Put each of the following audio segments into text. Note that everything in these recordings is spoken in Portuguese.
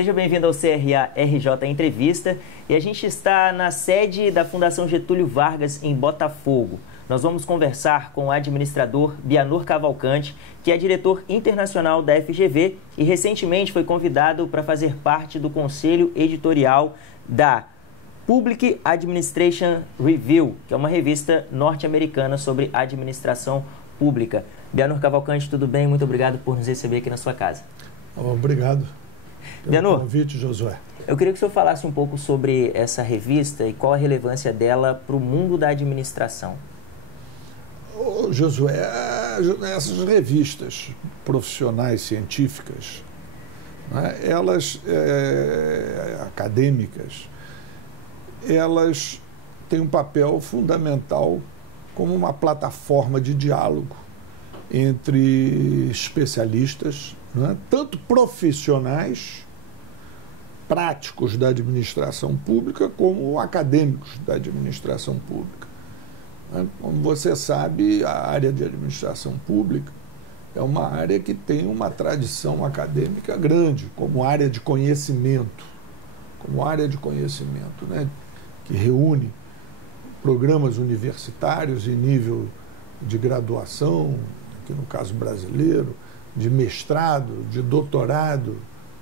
Seja bem-vindo ao CRA RJ Entrevista e a gente está na sede da Fundação Getúlio Vargas em Botafogo. Nós vamos conversar com o administrador Bianur Cavalcante, que é diretor internacional da FGV e recentemente foi convidado para fazer parte do conselho editorial da Public Administration Review, que é uma revista norte-americana sobre administração pública. Bianur Cavalcante, tudo bem? Muito obrigado por nos receber aqui na sua casa. Obrigado pelo convite, Josué. Eu queria que o senhor falasse um pouco sobre essa revista e qual a relevância dela para o mundo da administração. Josué, essas revistas profissionais científicas, né, elas, acadêmicas, elas têm um papel fundamental como uma plataforma de diálogo entre especialistas, né, tanto profissionais, práticos da administração pública, como acadêmicos da administração pública. Como você sabe, a área de administração pública é uma área que tem uma tradição acadêmica grande, como área de conhecimento, né, que reúne programas universitários em nível de graduação, aqui no caso brasileiro, de mestrado, de doutorado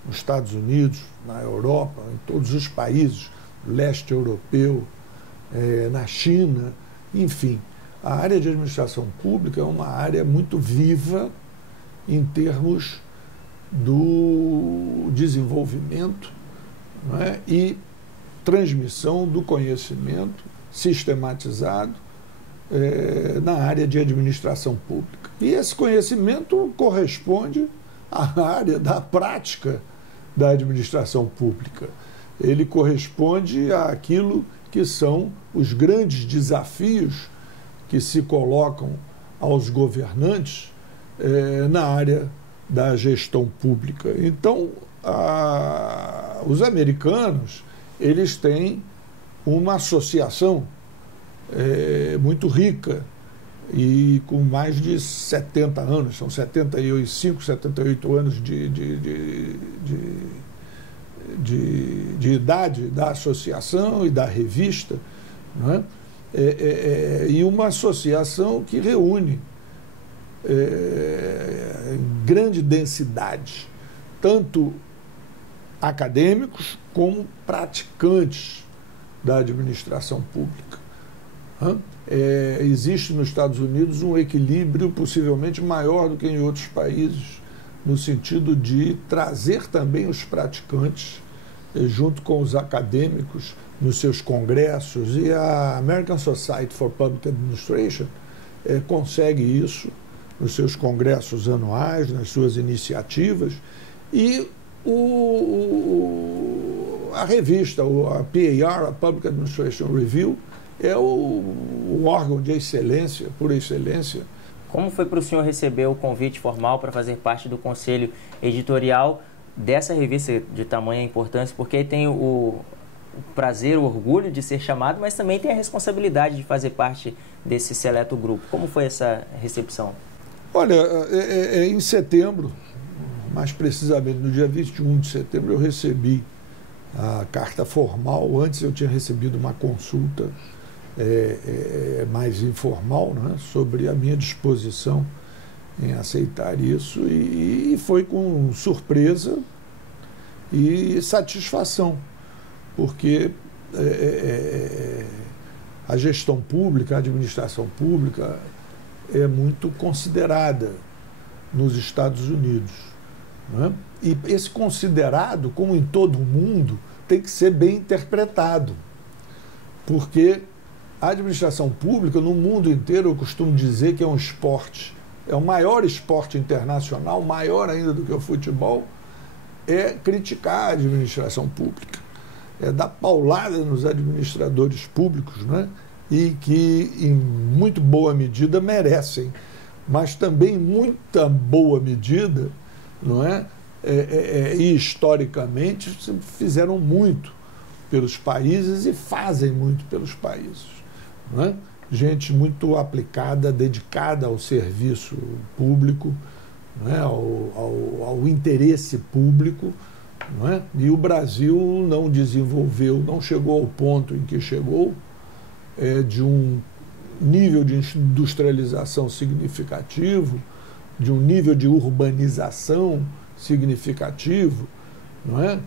nos Estados Unidos, na Europa, em todos os países, leste europeu, na China. Enfim, a área de administração pública é uma área muito viva em termos do desenvolvimento, né, e transmissão do conhecimento sistematizado na área de administração pública. E esse conhecimento corresponde à área da prática da administração pública. Ele corresponde àquilo que são os grandes desafios que se colocam aos governantes na área da gestão pública. Então, os americanos, eles têm uma associação muito rica e com mais de 70 anos, são 75, 78 anos de idade da associação e da revista, né? E uma associação que reúne em grande densidade tanto acadêmicos como praticantes da administração pública. Existe nos Estados Unidos um equilíbrio possivelmente maior do que em outros países, no sentido de trazer também os praticantes junto com os acadêmicos nos seus congressos, e a American Society for Public Administration consegue isso nos seus congressos anuais, nas suas iniciativas, e a revista, a PAR, a Public Administration Review, é o órgão de excelência, por excelência. Como foi para o senhor receber o convite formal para fazer parte do conselho editorial dessa revista de tamanha importância? Porque tem o prazer, o orgulho de ser chamado, mas também tem a responsabilidade de fazer parte desse seleto grupo. Como foi essa recepção? Olha, em setembro, mais precisamente no dia 21 de setembro, eu recebi a carta formal. Antes eu tinha recebido uma consulta mais informal, né, sobre a minha disposição em aceitar isso, e foi com surpresa e satisfação, porque a gestão pública, a administração pública é muito considerada nos Estados Unidos, né? E esse considerado, como em todo o mundo, tem que ser bem interpretado, porque a administração pública, no mundo inteiro, eu costumo dizer que é um esporte. É o maior esporte internacional, maior ainda do que o futebol, é criticar a administração pública, é dar paulada nos administradores públicos, né? E que, em muito boa medida, merecem, mas também, em muita boa medida, não é? E historicamente, fizeram muito pelos países e fazem muito pelos países, não é? Gente muito aplicada, dedicada ao serviço público, né, ao interesse público, não é? E o Brasil não desenvolveu, não chegou ao ponto em que chegou, de um nível de industrialização significativo, de um nível de urbanização significativo, não é?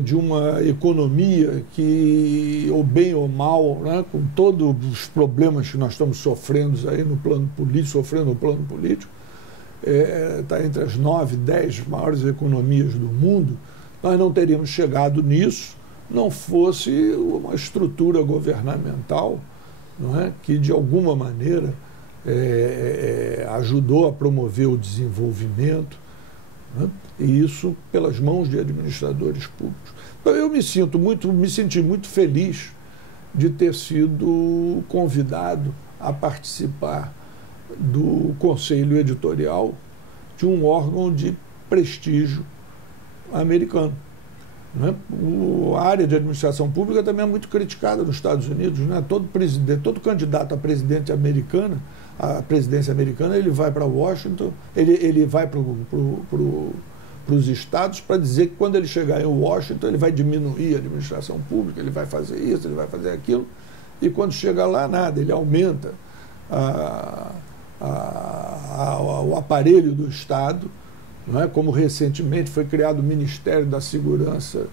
De uma economia que, ou bem ou mal, né, com todos os problemas que nós estamos sofrendo aí no plano político, está entre as 9, 10 maiores economias do mundo. Nós não teríamos chegado nisso não fosse uma estrutura governamental, não é, que de alguma maneira ajudou a promover o desenvolvimento, né, e isso pelas mãos de administradores públicos. Então eu me senti muito feliz de ter sido convidado a participar do conselho editorial de um órgão de prestígio americano, né? A área de administração pública também é muito criticada nos Estados Unidos, né? Todo candidato a presidência americana, ele vai para Washington, ele vai para os estados para dizer que quando ele chegar em Washington ele vai diminuir a administração pública, ele vai fazer isso, ele vai fazer aquilo, e quando chega lá nada, ele aumenta o aparelho do Estado, não é? Como recentemente foi criado o Ministério da Segurança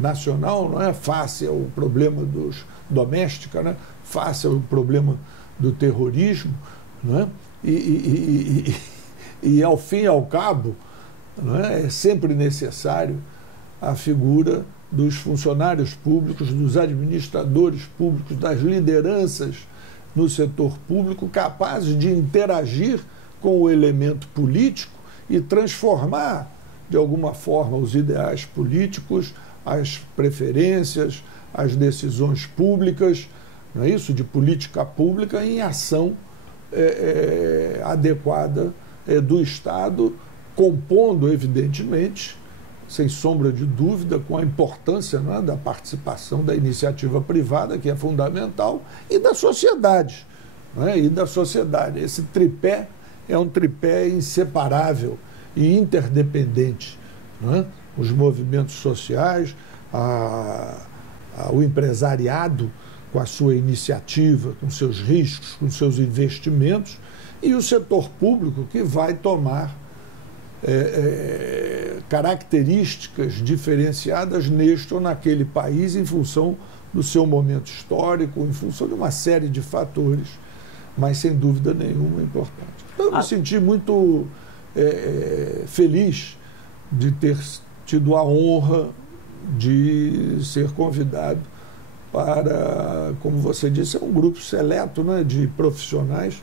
Nacional, não é? Face ao problema doméstica, né? Face ao problema do terrorismo, não é? E ao fim e ao cabo, não é sempre necessário a figura dos funcionários públicos, dos administradores públicos, das lideranças no setor público, capazes de interagir com o elemento político e transformar, de alguma forma, os ideais políticos, as preferências, as decisões públicas, não é isso, de política pública, em ação adequada do Estado, compondo, evidentemente, sem sombra de dúvida, com a importância, não é, da participação da iniciativa privada, que é fundamental, e da sociedade. Não é? Esse tripé é um tripé inseparável e interdependente. Não é? Os movimentos sociais, o empresariado com a sua iniciativa, com seus riscos, com seus investimentos, e o setor público que vai tomar características diferenciadas neste ou naquele país em função do seu momento histórico, em função de uma série de fatores, mas sem dúvida nenhuma importante. Então, eu me senti muito feliz de ter tido a honra de ser convidado para, como você disse, um grupo seleto, né, de profissionais.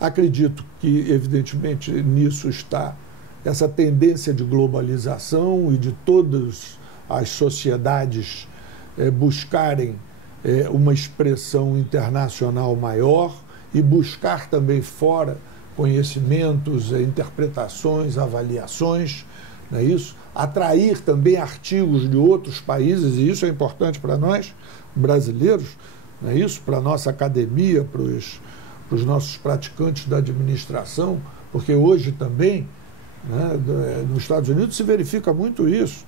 Acredito que, evidentemente, nisso está essa tendência de globalização e de todas as sociedades buscarem uma expressão internacional maior e buscar também fora conhecimentos, interpretações, avaliações, não é isso? Atrair também artigos de outros países, e isso é importante para nós, brasileiros, não é isso? Para a nossa academia, para os nossos praticantes da administração, porque hoje também, né, nos Estados Unidos se verifica muito isso,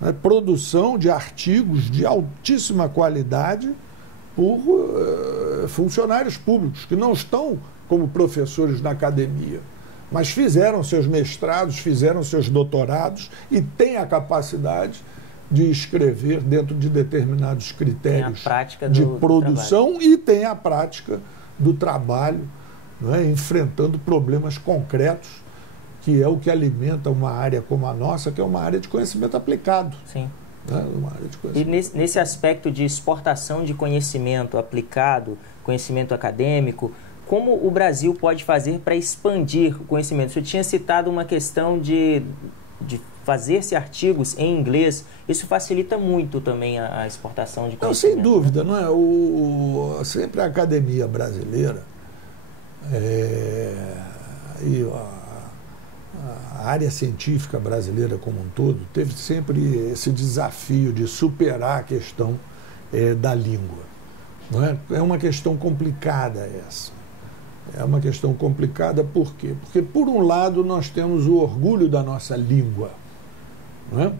né, produção de artigos de altíssima qualidade por funcionários públicos, que não estão como professores na academia, mas fizeram seus mestrados, fizeram seus doutorados e têm a capacidade de escrever dentro de determinados critérios de produção e tem a prática do trabalho, não é, enfrentando problemas concretos, que é o que alimenta uma área como a nossa, que é uma área de conhecimento aplicado. Sim. Né? Uma área de conhecimento. E nesse aspecto de exportação de conhecimento aplicado, conhecimento acadêmico, como o Brasil pode fazer para expandir o conhecimento? Você tinha citado uma questão de fazer-se artigos em inglês. Isso facilita muito também a exportação de conhecimento. Não, sem dúvida, não é? Sempre a academia brasileira e a área científica brasileira como um todo teve sempre esse desafio de superar a questão da língua. Não é? É uma questão complicada essa. É uma questão complicada por quê? Porque, por um lado, nós temos o orgulho da nossa língua, não é?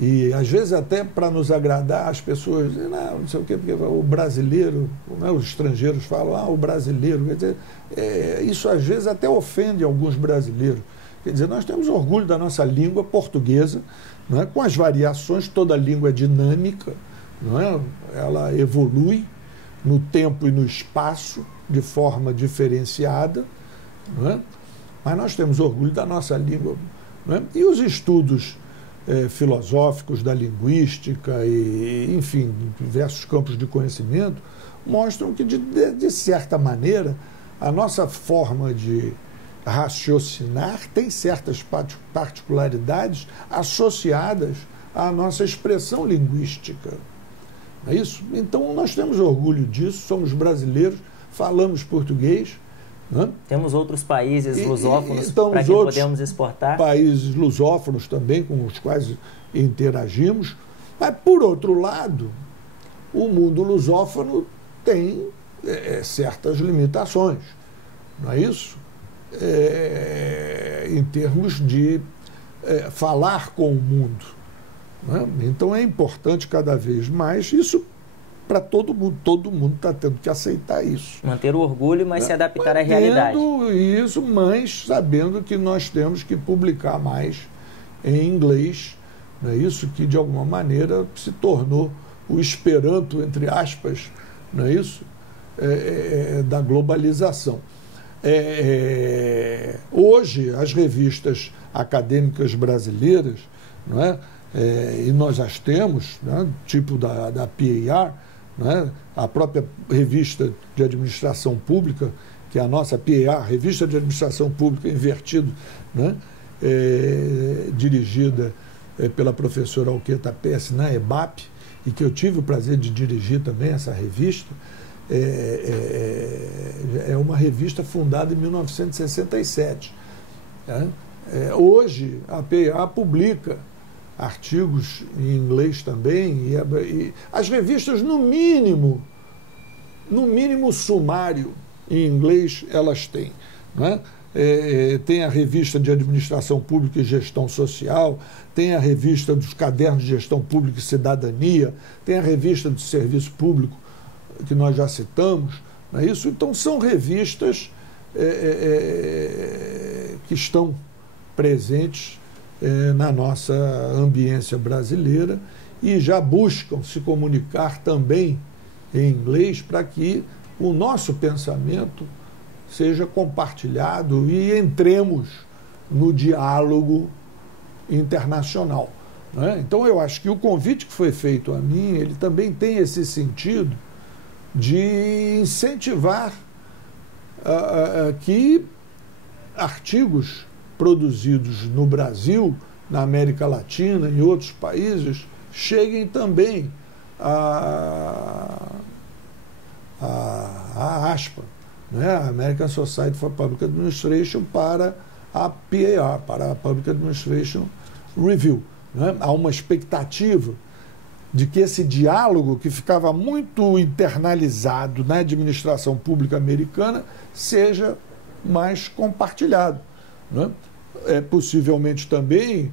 E às vezes até para nos agradar as pessoas dizem, não sei o quê, porque o brasileiro, né, os estrangeiros falam, o brasileiro, quer dizer, isso às vezes até ofende alguns brasileiros. Quer dizer, nós temos orgulho da nossa língua portuguesa, não é? Com as variações, toda língua é dinâmica, não é? Ela evolui no tempo e no espaço de forma diferenciada, não é? Mas nós temos orgulho da nossa língua, não é? E os estudos filosóficos da linguística e, enfim, diversos campos de conhecimento mostram que, de certa maneira, a nossa forma de raciocinar tem certas particularidades associadas à nossa expressão linguística. Não é isso? Então, nós temos orgulho disso, somos brasileiros, falamos português. Né? Temos outros países lusófonos para que podemos exportar. Países lusófonos também, com os quais interagimos. Mas, por outro lado, o mundo lusófono tem certas limitações, não é isso? Em termos de falar com o mundo. Né? Então é importante cada vez mais isso para todo mundo está tendo que aceitar isso. Manter o orgulho, mas se adaptar à realidade. Isso, mas sabendo que nós temos que publicar mais em inglês, não é isso que de alguma maneira se tornou o Esperanto, entre aspas, não é isso? Da globalização. Hoje, as revistas acadêmicas brasileiras, não é? E nós as temos, né? Tipo da PAR, né? A própria revista de administração pública, que é a nossa PAR, Revista de Administração Pública Invertido, né? Dirigida pela professora Alqueta Pesce na EBAP, e que eu tive o prazer de dirigir também essa revista. É uma revista fundada em 1967. Né? Hoje, a PA publica artigos em inglês também, e as revistas, no mínimo sumário em inglês, elas têm. Né? Tem a revista de Administração Pública e Gestão Social, tem a revista dos Cadernos de Gestão Pública e Cidadania, tem a revista do Serviço Público, que nós já citamos, não é isso? Então, são revistas que estão presentes na nossa ambiência brasileira e já buscam se comunicar também em inglês para que o nosso pensamento seja compartilhado e entremos no diálogo internacional. Né? Então, eu acho que o convite que foi feito a mim, ele também tem esse sentido de incentivar que artigos produzidos no Brasil, na América Latina e em outros países cheguem também a ASPA, né? A American Society for Public Administration, para a PAR, para a Public Administration Review. Né? Há uma expectativa de que esse diálogo, que ficava muito internalizado na administração pública americana, seja mais compartilhado. Né? Possivelmente também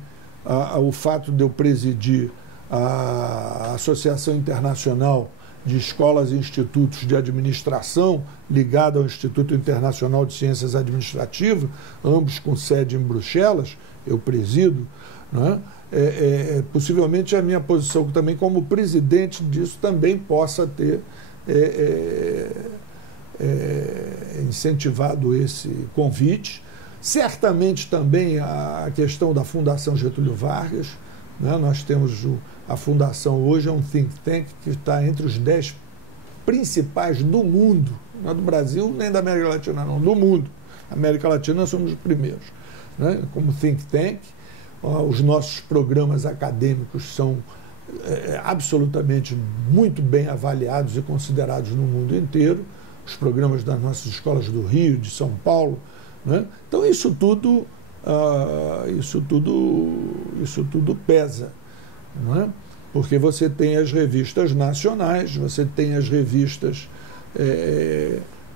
o fato de eu presidir a Associação Internacional de Escolas e Institutos de Administração, ligada ao Instituto Internacional de Ciências Administrativas, ambos com sede em Bruxelas, eu presido, né? Possivelmente a minha posição também como presidente disso também possa ter incentivado esse convite. Certamente também a questão da Fundação Getúlio Vargas, né? Nós temos a Fundação hoje, é um think tank que está entre os 10 principais do mundo, não é do Brasil nem da América Latina, não, do mundo. Na América Latina nós somos os primeiros, né? Como think tank. Os nossos programas acadêmicos são absolutamente muito bem avaliados e considerados no mundo inteiro, os programas das nossas escolas do Rio, de São Paulo, né? Então isso tudo pesa, não é? Porque você tem as revistas nacionais, você tem as revistas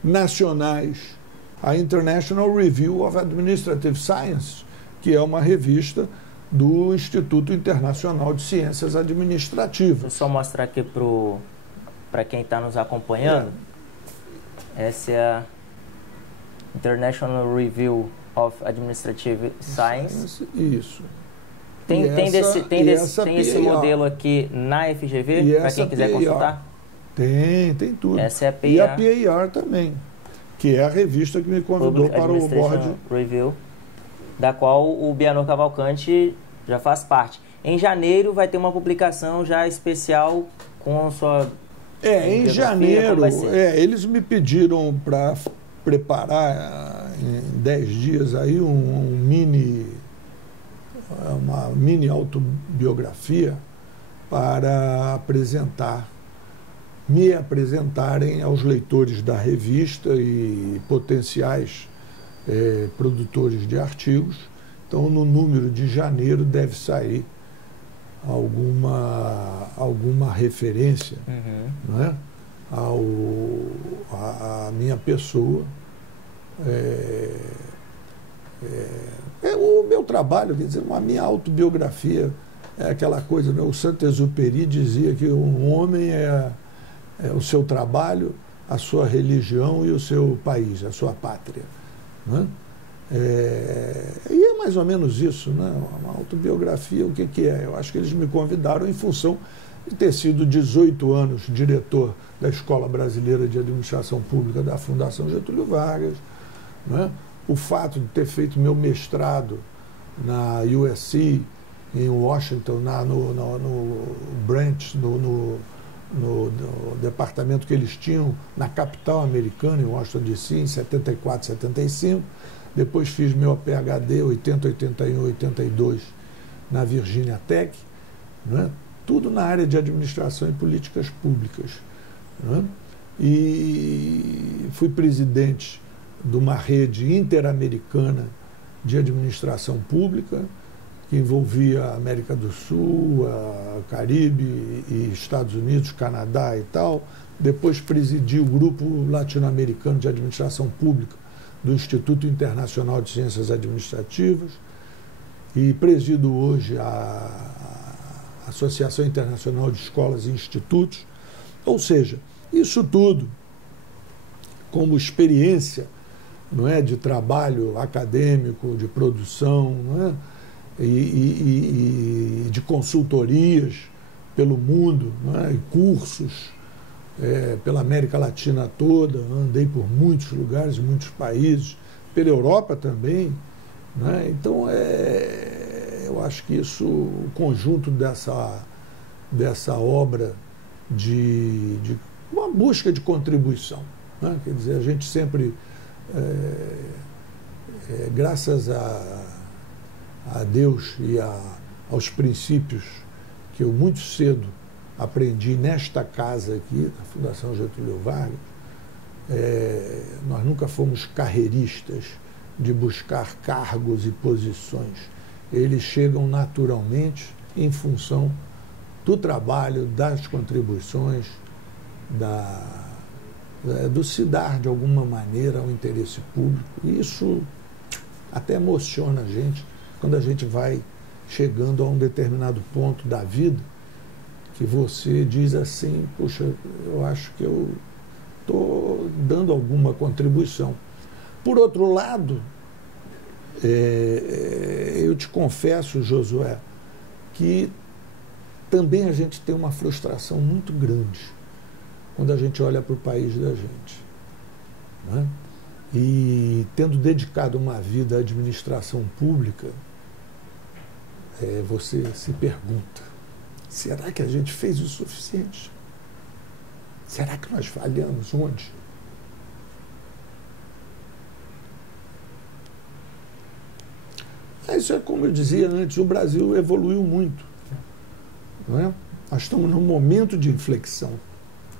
nacionais, a International Review of Administrative Science, que é uma revista do Instituto Internacional de Ciências Administrativas. Vou só mostrar aqui para quem está nos acompanhando. Essa é a International Review of Administrative Science. Isso. Tem esse modelo aqui na FGV, para quem quiser consultar? Tem tudo. Essa é a PAR. E a PAR também, que é a revista que me convidou para o board. Review, da qual o Bianor Cavalcante já faz parte. Em janeiro vai ter uma publicação já especial com a sua... em janeiro, eles me pediram para preparar em 10 dias aí uma mini autobiografia para me apresentarem aos leitores da revista e potenciais produtores de artigos. Então, no número de janeiro deve sair alguma referência, não é? A minha pessoa. O meu trabalho, quer dizer, a minha autobiografia é aquela coisa, né? O Saint-Exupéry dizia que um homem é o seu trabalho, a sua religião e o seu país, a sua pátria. Né? E é mais ou menos isso, né? Uma autobiografia, o que é? Eu acho que eles me convidaram em função de ter sido 18 anos diretor da Escola Brasileira de Administração Pública da Fundação Getúlio Vargas, né? O fato de ter feito meu mestrado na USC, em Washington, no Branch, no departamento que eles tinham na capital americana, em Washington DC, em 74, 75. Depois fiz meu PhD 80, 81, 82 na Virginia Tech, né? Tudo na área de administração e políticas públicas. Né? E fui presidente de uma rede interamericana de administração pública, que envolvia a América do Sul, a Caribe e Estados Unidos, Canadá e tal. Depois presidi o Grupo Latino-Americano de Administração Pública do Instituto Internacional de Ciências Administrativas e presido hoje a Associação Internacional de Escolas e Institutos. Ou seja, isso tudo como experiência, não é, de trabalho acadêmico, de produção, não é? E de consultorias pelo mundo, não é? E cursos pela América Latina toda, andei por muitos lugares, muitos países, pela Europa também. Não é? Então, eu acho que isso, o conjunto dessa obra de uma busca de contribuição, né? Quer dizer, a gente sempre, graças a Deus e aos princípios que eu muito cedo aprendi nesta casa aqui, na Fundação Getúlio Vargas, nós nunca fomos carreiristas de buscar cargos e posições. Eles chegam naturalmente em função do trabalho, das contribuições, do se dar de alguma maneira ao interesse público. E isso até emociona a gente quando a gente vai chegando a um determinado ponto da vida que você diz assim, puxa, eu acho que eu estou dando alguma contribuição. Por outro lado, eu te confesso, Josué, que também a gente tem uma frustração muito grande quando a gente olha para o país da gente. Né? E tendo dedicado uma vida à administração pública, você se pergunta, será que a gente fez o suficiente? Será que nós falhamos onde? Isso é como eu dizia antes, o Brasil evoluiu muito. Não é? Nós estamos num momento de inflexão.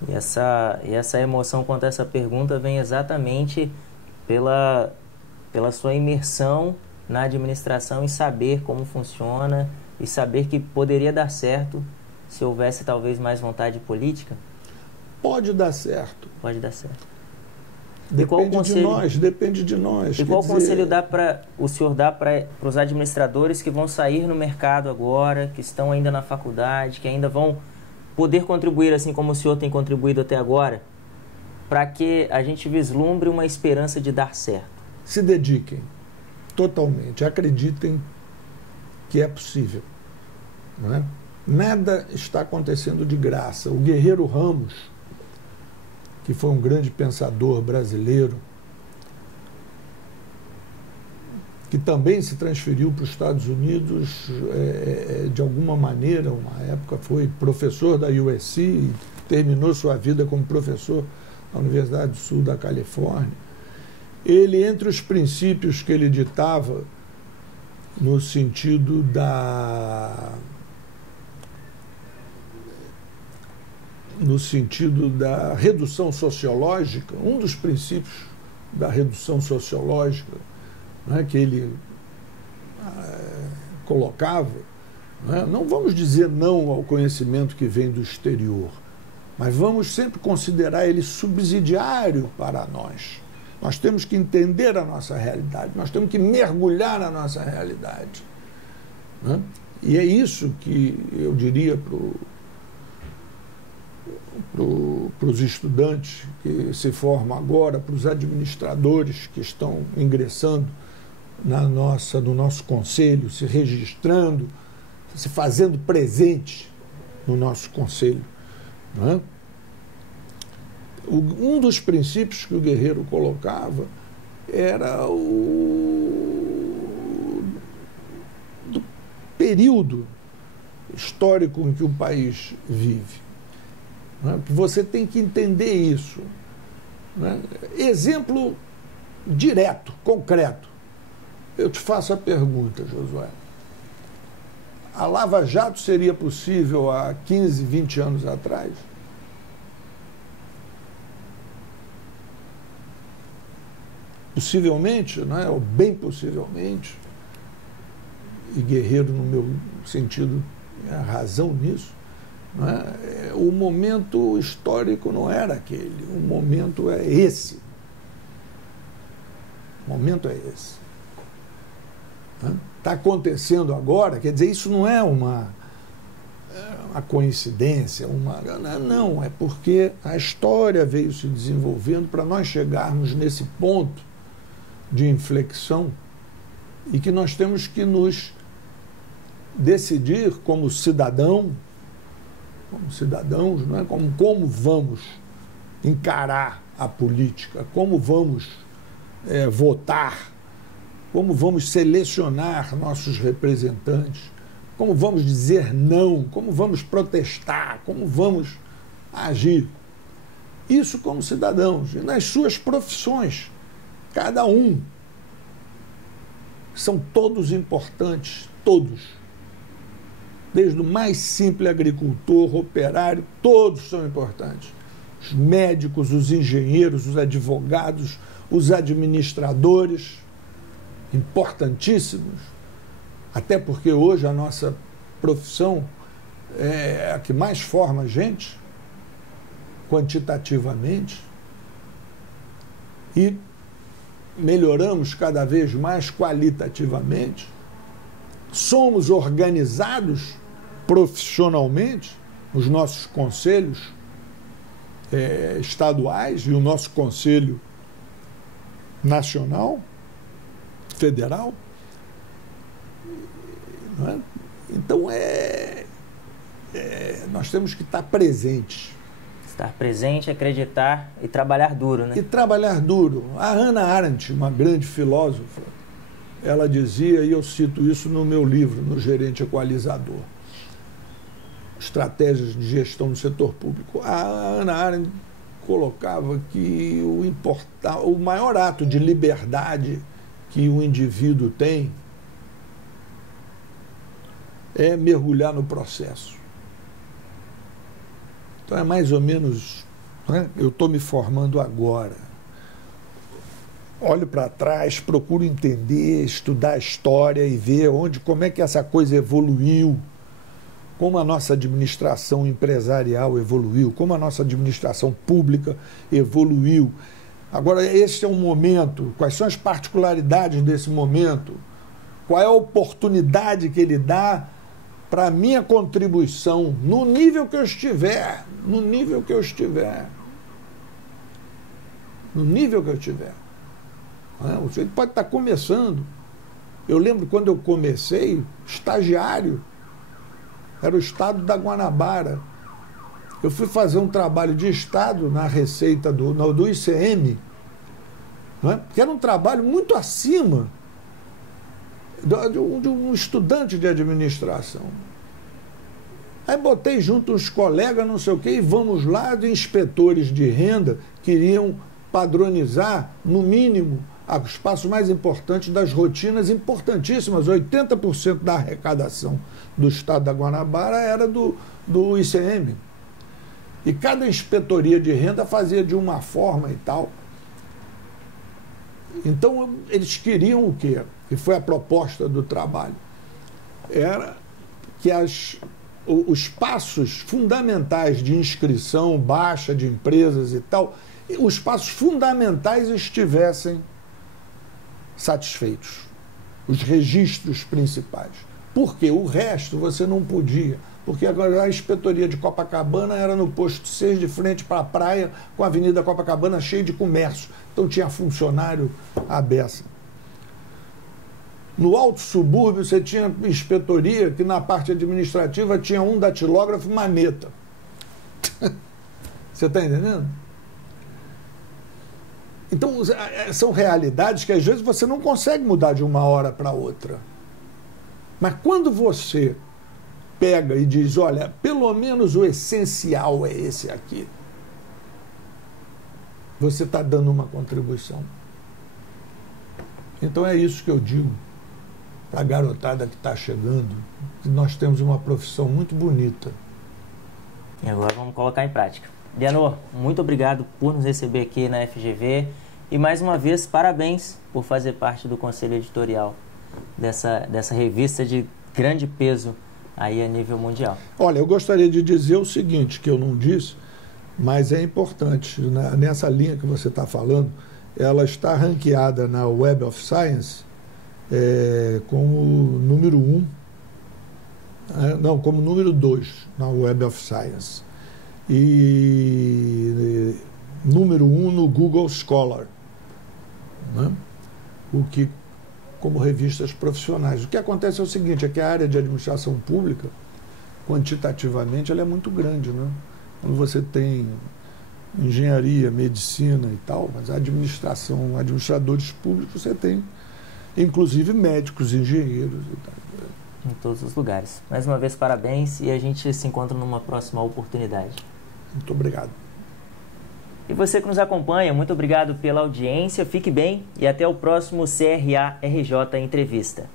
E essa emoção quanto a essa pergunta vem exatamente pela sua imersão na administração e saber como funciona e saber que poderia dar certo se houvesse talvez mais vontade política? Pode dar certo. Pode dar certo. Depende de nós. E qual conselho o senhor dá para os administradores que vão sair no mercado agora, que estão ainda na faculdade, que ainda vão poder contribuir assim como o senhor tem contribuído até agora, para que a gente vislumbre uma esperança de dar certo? Se dediquem totalmente, acreditem que é possível. Não é? Nada está acontecendo de graça. O Guerreiro Ramos, que foi um grande pensador brasileiro, que também se transferiu para os Estados Unidos de alguma maneira, uma época foi professor da USC e terminou sua vida como professor na Universidade do Sul da Califórnia. Ele, entre os princípios que ele ditava no sentido da redução sociológica, um dos princípios da redução sociológica, né, que ele colocava, né, não vamos dizer não ao conhecimento que vem do exterior, mas vamos sempre considerar ele subsidiário para nós. Nós temos que entender a nossa realidade, nós temos que mergulhar na nossa realidade. Né? E é isso que eu diria para os estudantes que se formam agora, para os administradores que estão ingressando no nosso conselho, se registrando, se fazendo presente no nosso conselho. Não é? Um dos princípios que o Guerreiro colocava era do período histórico em que o país vive. Você tem que entender isso. Né? Exemplo direto, concreto. Eu te faço a pergunta, Josué. A Lava Jato seria possível há 15, 20 anos atrás? Possivelmente, né? Ou bem possivelmente, e Guerreiro, no meu sentido, é a razão nisso, né? O momento histórico não era aquele, o momento é esse. O momento é esse. Está acontecendo agora, quer dizer, isso não é uma coincidência, não, é porque a história veio se desenvolvendo para nós chegarmos nesse ponto de inflexão e que nós temos que nos decidir como cidadãos, não é? Como vamos encarar a política, como vamos votar, como vamos selecionar nossos representantes, como vamos dizer não, como vamos protestar, como vamos agir. Isso como cidadãos, e nas suas profissões, cada um. São todos importantes, todos. Desde o mais simples agricultor, operário, todos são importantes. Os médicos, os engenheiros, os advogados, os administradores, importantíssimos, até porque hoje a nossa profissão é a que mais forma a gente, quantitativamente, e melhoramos cada vez mais qualitativamente. Somos organizados profissionalmente, os nossos conselhos estaduais e o nosso conselho nacional, federal. Não é? Então, nós temos que estar presentes. Estar presente, acreditar e trabalhar duro, né? E trabalhar duro. A Hannah Arendt, uma grande filósofa, ela dizia, e eu cito isso no meu livro, no Gerente Equalizador, Estratégias de Gestão do Setor Público. A Hannah Arendt colocava que o maior ato de liberdade que o indivíduo tem é mergulhar no processo. Então é mais ou menos, né? Eu estou me formando agora. Olho para trás, procuro entender, estudar a história e ver como é que essa coisa evoluiu, como a nossa administração empresarial evoluiu, como a nossa administração pública evoluiu, Agora, esse é um momento, quais são as particularidades desse momento? Qual é a oportunidade que ele dá para a minha contribuição no nível que eu estiver, no nível que eu estiver. No nível que eu estiver. O sujeito pode estar começando. Eu lembro quando eu comecei, estagiário, era o estado da Guanabara. Eu fui fazer um trabalho de estado na receita do ICM, que era um trabalho muito acima de um estudante de administração. Aí botei junto uns colegas, não sei o quê, e vamos lá, de inspetores de renda queriam padronizar, no mínimo, os passos mais importantes das rotinas importantíssimas. 80% da arrecadação do estado da Guanabara era do ICM. E cada inspetoria de renda fazia de uma forma e tal. Então, eles queriam o quê? Que foi a proposta do trabalho. Era que os passos fundamentais de inscrição, baixa de empresas e tal, os passos fundamentais estivessem satisfeitos. Os registros principais. Porque o resto você não podia. Porque agora a inspetoria de Copacabana era no posto 6, de frente para a praia, com a Avenida Copacabana cheia de comércio. Então tinha funcionário à beça. No alto subúrbio você tinha inspetoria que na parte administrativa tinha um datilógrafo e maneta. Você está entendendo? Então são realidades que às vezes você não consegue mudar de uma hora para outra. Mas quando você pega e diz, olha, pelo menos o essencial é esse aqui, você está dando uma contribuição. Então é isso que eu digo para a garotada que está chegando, que nós temos uma profissão muito bonita. E agora vamos colocar em prática. Bianor, muito obrigado por nos receber aqui na FGV e mais uma vez parabéns por fazer parte do conselho editorial dessa revista de grande peso aí a nível mundial. Olha, eu gostaria de dizer o seguinte, que eu não disse, mas é importante, nessa linha que você está falando, ela está ranqueada na Web of Science como número 1, não, como número 2 na Web of Science, e número 1 no Google Scholar, né? O que, como revistas profissionais. O que acontece é o seguinte, é que a área de administração pública, quantitativamente, ela é muito grande, né? Quando você tem engenharia, medicina e tal, mas a administração, administradores públicos, você tem, inclusive, médicos, engenheiros e tal. Em todos os lugares. Mais uma vez, parabéns e a gente se encontra numa próxima oportunidade. Muito obrigado. E você que nos acompanha, muito obrigado pela audiência, fique bem e até o próximo CRA RJ Entrevista.